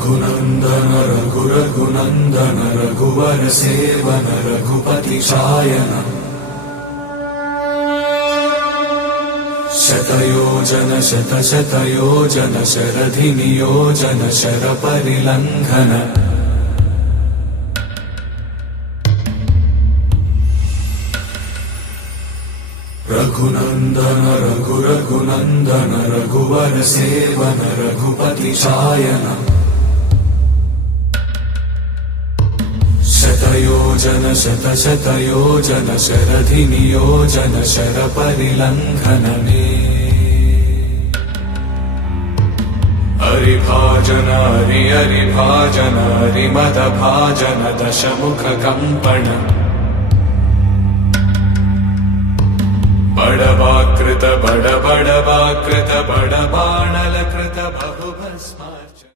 रघुनंदन रघुनंदन रघुवर seven Raghupati Shayan शतयोजन शतयोजन शरधि नियोजन sir परिलंघन Raghunandan Raghunandan रघुवर seven Raghupati Shayan शतयोजन शतयोजन शरधि नियोजन sir परिलंघन हरिभाजन हरिभाजन हरिमद भाजन दशमुख कंपन बड़वाकृत बड़वाकृत बड़बाणल कृत बहुभस्मार्च।